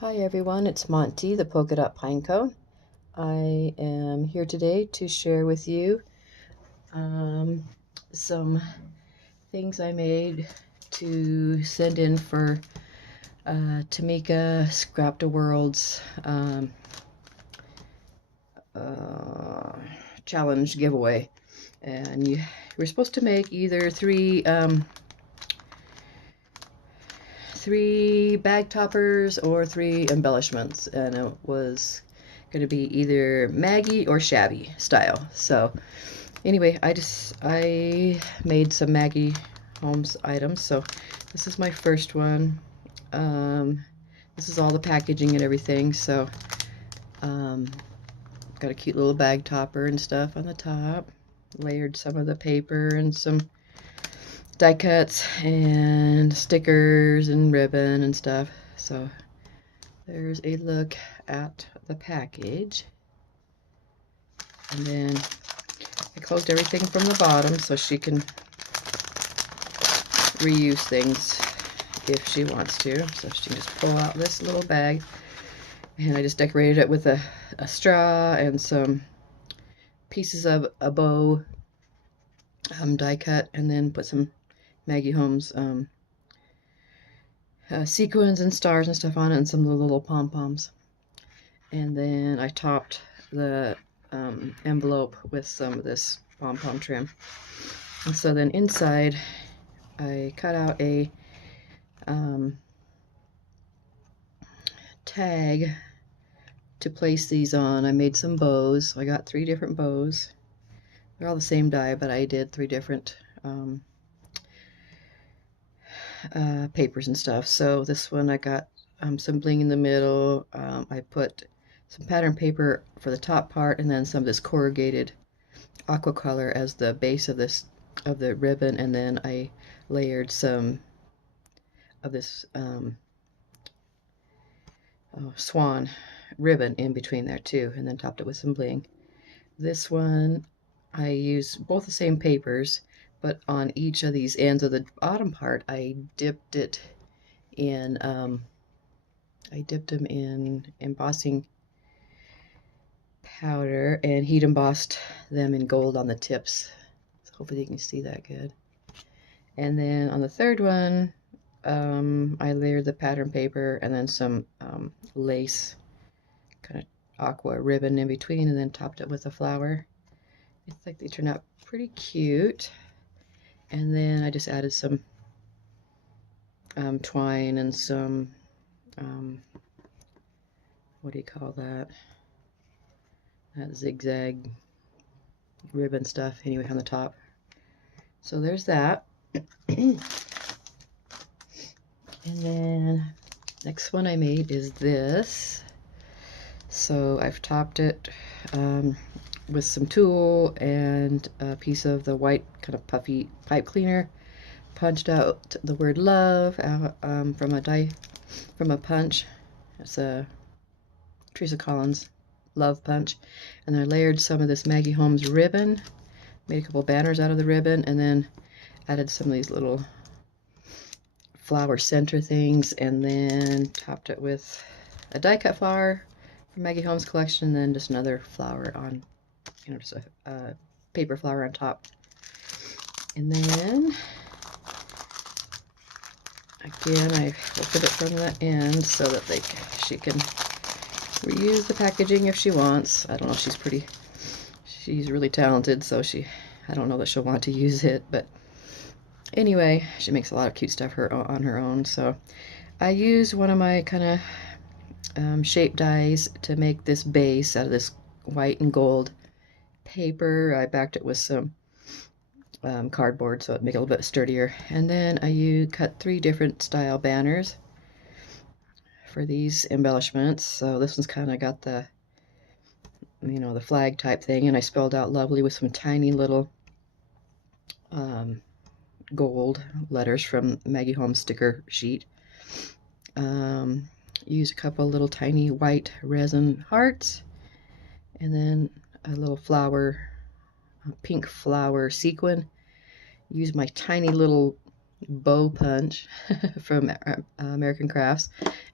Hi everyone, it's Monty, the Polka Dot Pinecone. I am here today to share with you some things I made to send in for Tamika Scrapdaworlds challenge giveaway. And you were supposed to make either three bag toppers or three embellishments, and it was going to be either Maggie or shabby style. So anyway, I made some Maggie Holmes items. So this is my first one. This is all the packaging and everything. So got a cute little bag topper and stuff on the top. Layered some of the paper and some die cuts and stickers and ribbon and stuff. So there's a look at the package. And then I closed everything from the bottom so she can reuse things if she wants to. So she can just pull out this little bag. And I just decorated it with a straw and some pieces of a bow die cut, and then put some Maggie Holmes sequins and stars and stuff on it, and some of the little pom-poms. And then I topped the envelope with some of this pom-pom trim. And so then inside I cut out a tag to place these on. I made some bows. I got 3 different bows. They're all the same die, but I did 3 different papers and stuff. So this one I got some bling in the middle. I put some pattern paper for the top part, and then some of this corrugated aqua color as the base of the ribbon, and then I layered some of this swan ribbon in between there too, and then topped it with some bling. This one I used both the same papers, but on each of these ends of the bottom part I dipped it in I dipped them in embossing powder and heat embossed them in gold on the tips. So hopefully you can see that good. And then on the third one, I layered the pattern paper and then some lace kind of aqua ribbon in between, and then topped it with a flower. I think they turned out pretty cute. And then I just added some twine and some what do you call that? That zigzag ribbon stuff anyway on the top. So there's that. And then next one I made is this. So I've topped it with some tulle and a piece of the white kind of puffy pipe cleaner. Punched out the word love from a punch. It's a Teresa Collins love punch. And then I layered some of this Maggie Holmes ribbon. Made a couple banners out of the ribbon, and then added some of these little flower center things, and then topped it with a die cut flower from Maggie Holmes collection, and then just another flower on, just a paper flower on top. And then again I opened it from the end so that she can reuse the packaging if she wants. I don't know, she's really talented, so I don't know that she'll want to use it, but anyway, she makes a lot of cute stuff on her own. So I used one of my kind of shape dies to make this base out of this white and gold paper. I backed it with some cardboard so it'd make it a little bit sturdier. And then I cut 3 different style banners for these embellishments. So this one's kind of got the the flag type thing, and I spelled out lovely with some tiny little gold letters from Maggie Holmes sticker sheet. Used a couple little tiny white resin hearts, and then a little flower, a pink flower sequin. Used my tiny little bow punch from American Crafts,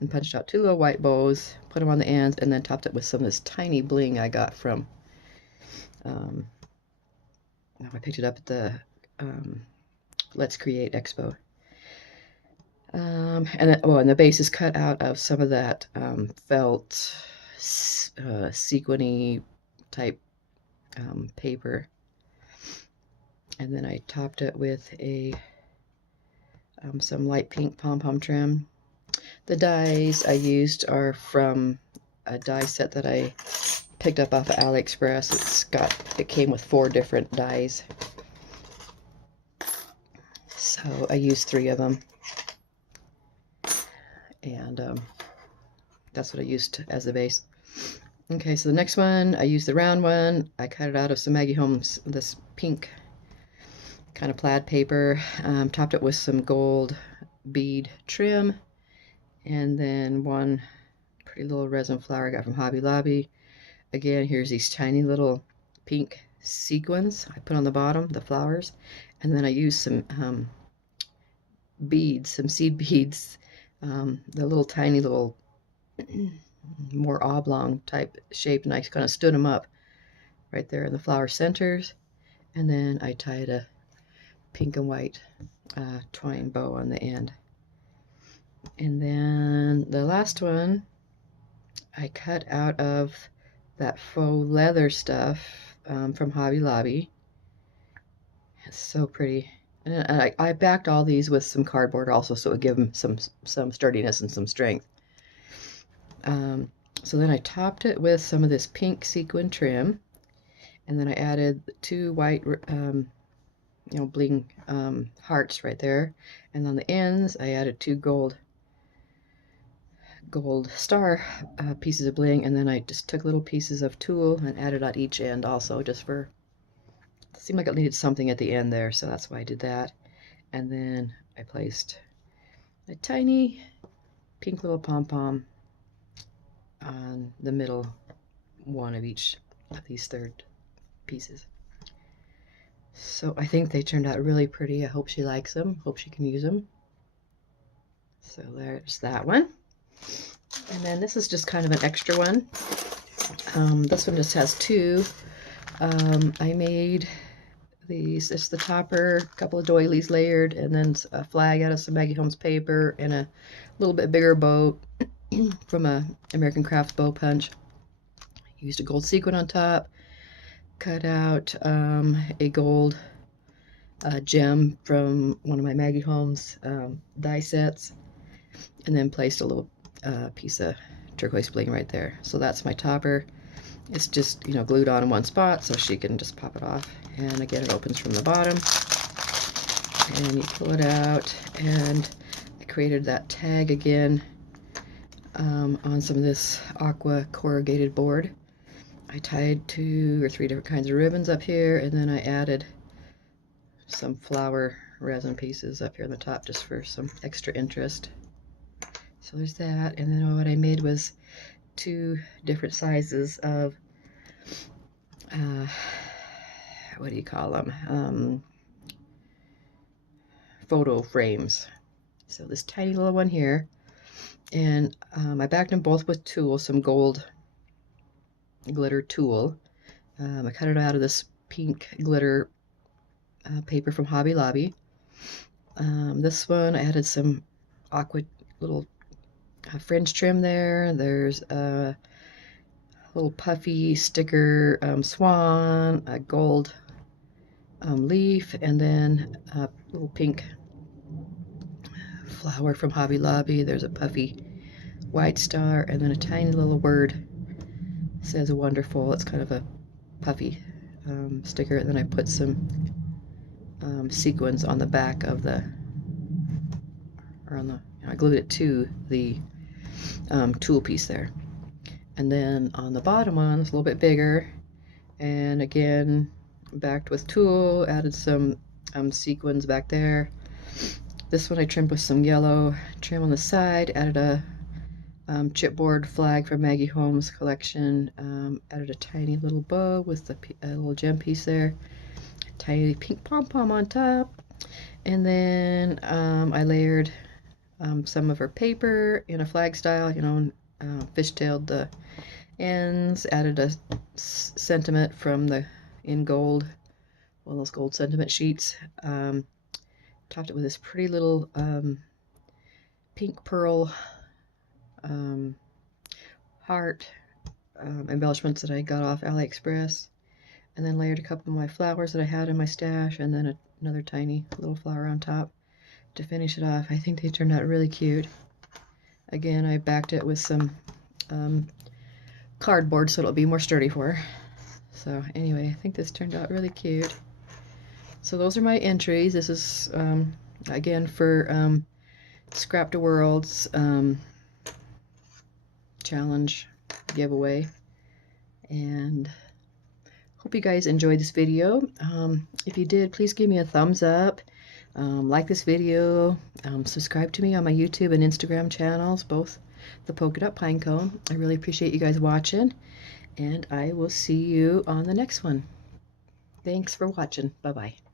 and punched out 2 little white bows, put them on the ends, and then topped it with some of this tiny bling I got from, I picked it up at the Let's Create Expo. And the base is cut out of some of that felt sequiny type paper, and then I topped it with a some light pink pom-pom trim. The dies I used are from a die set that I picked up off of AliExpress. It came with 4 different dies, so I used 3 of them, and that's what I used as the base. Okay, so the next one, I used the round one. I cut it out of some Maggie Holmes, this pink kind of plaid paper, topped it with some gold bead trim, and then one pretty little resin flower I got from Hobby Lobby. Again, here's these tiny little pink sequins I put on the bottom, the flowers, and then I used some beads, some seed beads, the little tiny little more oblong type shape, and I kind of stood them up right there in the flower centers, and then I tied a pink and white twine bow on the end. And then the last one I cut out of that faux leather stuff from Hobby Lobby. It's so pretty. And I backed all these with some cardboard also, so it would give them some sturdiness and some strength. So then I topped it with some of this pink sequin trim, and then I added 2 white bling hearts right there, and on the ends I added 2 gold star pieces of bling, and then I just took little pieces of tulle and added on each end also, just for, it seemed like it needed something at the end there, so that's why I did that. And then I placed a tiny pink little pom-pom on the middle one of each of these third pieces. So I think they turned out really pretty. I hope she likes them. Hope she can use them. So there's that one. And then this is just kind of an extra one. This one just has 2. I made these. It's the topper, a couple of doilies layered, and then a flag out of some Maggie Holmes paper, and a little bit bigger bow from a American Crafts bow punch. Used a gold sequin on top. Cut out a gold gem from one of my Maggie Holmes die sets, and then placed a little piece of turquoise bling right there. So that's my topper. It's just, glued on in one spot, so she can just pop it off. And again, it opens from the bottom, and you pull it out, and I created that tag again on some of this aqua corrugated board. I tied 2 or 3 different kinds of ribbons up here, and then I added some flower resin pieces up here on the top just for some extra interest. So there's that, and then what I made was 2 different sizes of what do you call them? Photo frames. So this tiny little one here, and I backed them both with tulle, some gold glitter tulle. I cut it out of this pink glitter paper from Hobby Lobby. This one I added some aqua little fringe trim there. There's a little puffy sticker swan, a gold leaf, and then a little pink flower from Hobby Lobby. There's a puffy white star, and then a tiny little word. It says wonderful. It's kind of a puffy sticker, and then I put some sequins on the back of the, I glued it to the tulle piece there. And then on the bottom one, it's a little bit bigger, and again backed with tulle, added some sequins back there. This one I trimmed with some yellow trim on the side, added a chipboard flag from Maggie Holmes collection, added a tiny little bow with a little gem piece there, a tiny pink pom-pom on top, And then I layered some of her paper in a flag style, you know, fishtailed the ends, added a sentiment from the in gold, one of those gold sentiment sheets. Topped it with this pretty little pink pearl heart embellishments that I got off AliExpress, and then layered a couple of my flowers that I had in my stash, and then another tiny little flower on top to finish it off. I think they turned out really cute. Again, I backed it with some cardboard so it'll be more sturdy for her. So anyway, I think this turned out really cute. So those are my entries. This is again for Scrapdaworlds challenge giveaway, and hope you guys enjoyed this video. If you did, please give me a thumbs up, like this video, subscribe to me on my YouTube and Instagram channels, both the Polka Dot Pinecone. I really appreciate you guys watching, and I will see you on the next one. Thanks for watching. Bye-bye.